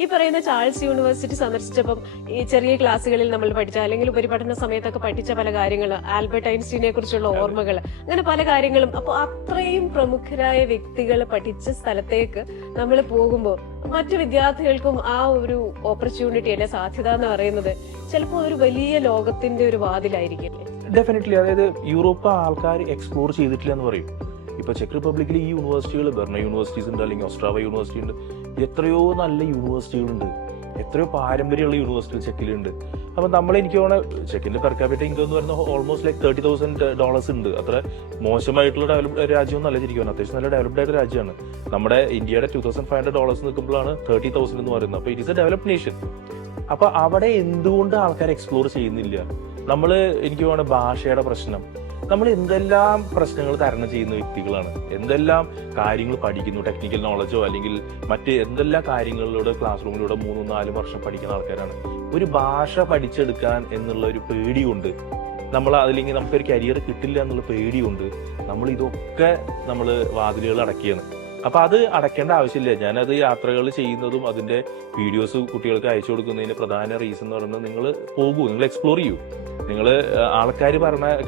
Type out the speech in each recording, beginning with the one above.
ഈ പറയുന്ന Charles university സന്ദർശിച്ചപ്പം ഈ ചെറിയ ക്ലാസ്സുകളിൽ നമ്മൾ പഠിച്ച അല്ലെങ്കിൽ ഉപരിപഠന സമയത്തൊക്കെ പഠിച്ച പല കാര്യങ്ങൾ, ആൽബർട്ട് ഐൻസ്റ്റീനെ കുറിച്ചുള്ള ഓർമ്മകൾ, അങ്ങനെ പല കാര്യങ്ങളും. അപ്പൊ അത്രയും പ്രമുഖരായ വ്യക്തികൾ പഠിച്ച സ്ഥലത്തേക്ക് നമ്മൾ പോകുമ്പോൾ മറ്റു വിദ്യാർത്ഥികൾക്കും ആ ഒരു ഓപ്പർച്യൂണിറ്റി അല്ലെ, സാധ്യത എന്ന് പറയുന്നത് ചിലപ്പോൾ ഒരു വലിയ ലോകത്തിന്റെ ഒരു വാതിലായിരിക്കും. ഡെഫിനറ്റ്ലി. അതായത് യൂറോപ്പ് ആൾക്കാർ എക്സ്പ്ലോർ ചെയ്തിട്ടില്ല എന്ന് പറയും. ഇപ്പോൾ ചെക്ക് റിപ്പബ്ലിക്കിൽ ഈ യൂണിവേഴ്സിറ്റികൾ, ബെർണ യൂണിവേഴ്സിറ്റീസ് ഉണ്ട്, അല്ലെങ്കിൽ ഓസ്ട്രാവ യൂണിവേഴ്സിറ്റി ഉണ്ട്, എത്രയോ നല്ല യൂണിവേഴ്സിറ്റികളുണ്ട്, എത്രയോ പാരമ്പര്യമുള്ള യൂണിവേഴ്സിറ്റികൾ ചെക്കിലുണ്ട്. അപ്പം എനിക്ക് തോന്നുന്നത് ചെക്കിന്റെ പെർ ക്യാപിറ്റ ഇൻകം എന്ന് പറയുന്നത് ഓൾമോസ്റ്റ് ലൈക്ക് $30,000 ഉണ്ട്. അത്ര മോശമായിട്ടുള്ള ഡെവലപ്ഡ് രാജ്യമൊന്നും അല്ല ശരിക്കും, അത്യാവശ്യം നല്ല ഡെവലപ്ഡ് ആയിട്ട് രാജ്യമാണ്. നമ്മുടെ ഇന്ത്യയുടെ $2,500 നിൽക്കുമ്പോഴാണ് 30,000 എന്ന് പറയുന്നത്. അപ്പോൾ it is A developed nation. അപ്പൊ അവിടെ എന്തുകൊണ്ട് ആൾക്കാർ എക്സ്പ്ലോർ ചെയ്യുന്നില്ല? എനിക്ക് തോന്നുന്നത് ഭാഷയുടെ പ്രശ്നം. നമ്മൾ എന്തെല്ലാം പ്രശ്നങ്ങൾ തരണം ചെയ്യുന്ന വ്യക്തികളാണ്, എന്തെല്ലാം കാര്യങ്ങൾ പഠിക്കുന്നു, ടെക്നിക്കൽ നോളജോ അല്ലെങ്കിൽ മറ്റ് എന്തെല്ലാം കാര്യങ്ങളിലൂടെ ക്ലാസ് റൂമിലൂടെ 3-4 വർഷം പഠിക്കുന്ന ആൾക്കാരാണ്. ഒരു ഭാഷ പഠിച്ചെടുക്കാൻ എന്നുള്ള ഒരു പേടി കൊണ്ട് അതില്ലെങ്കിൽ നമുക്കൊരു കരിയർ കിട്ടില്ല എന്നുള്ള പേടി കൊണ്ട് ഇതൊക്കെ വാതിലുകൾ അടക്കിയാണ്. അപ്പൊ അത് അടയ്ക്കേണ്ട ആവശ്യമില്ല. ഞാനത് യാത്രകൾ ചെയ്യുന്നതും അതിന്റെ വീഡിയോസ് കുട്ടികൾക്ക് അയച്ചു കൊടുക്കുന്നതിന്റെ പ്രധാന റീസൺ എന്ന് പറയുന്നത്, നിങ്ങൾ പോകൂ, നിങ്ങൾ എക്സ്പ്ലോർ ചെയ്യൂ. നിങ്ങൾ ആൾക്കാർ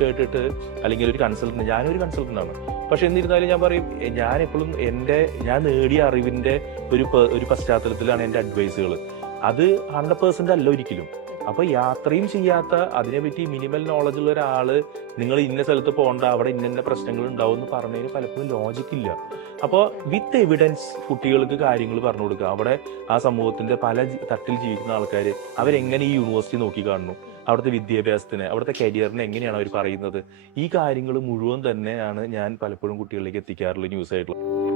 കേട്ടിട്ട് അല്ലെങ്കിൽ ഒരു കൺസൾട്ടന്റ്, ഞാനൊരു കൺസൾട്ടന്റ് ആണ്, പക്ഷെ എന്നിരുന്നാലും ഞാൻ പറയും, ഞാൻ എപ്പോഴും ഞാൻ നേടിയ അറിവിന്റെ ഒരു പശ്ചാത്തലത്തിലാണ് എൻ്റെ അഡ്വൈസുകൾ. അത് 100% അല്ല ഒരിക്കലും. അപ്പൊ യാത്രയും ചെയ്യാത്ത, അതിനെപ്പറ്റി മിനിമൽ നോളജ് ഉള്ള ഒരാള് നിങ്ങൾ ഇന്ന സ്ഥലത്ത് പോകണ്ട, അവിടെ ഇന്ന പ്രശ്നങ്ങൾ ഉണ്ടാവും എന്ന് പറഞ്ഞതിന് പലപ്പോഴും ലോജിക്കില്ല. അപ്പോൾ വിത്ത് എവിഡൻസ് കുട്ടികൾക്ക് കാര്യങ്ങൾ പറഞ്ഞു കൊടുക്കുക. അവിടെ ആ സമൂഹത്തിന്റെ പല തട്ടിൽ ജീവിക്കുന്ന ആൾക്കാർ അവരെങ്ങനെ ഈ യൂണിവേഴ്സിറ്റി നോക്കി കാണുന്നു, അവിടുത്തെ വിദ്യാഭ്യാസത്തിന്, അവിടുത്തെ കരിയറിന് എങ്ങനെയാണ് അവർ പറയുന്നത്, ഈ കാര്യങ്ങൾ മുഴുവൻ തന്നെയാണ് ഞാൻ പലപ്പോഴും കുട്ടികളിലേക്ക് എത്തിക്കാറുള്ള ന്യൂസ് ആയിട്ടുള്ളത്.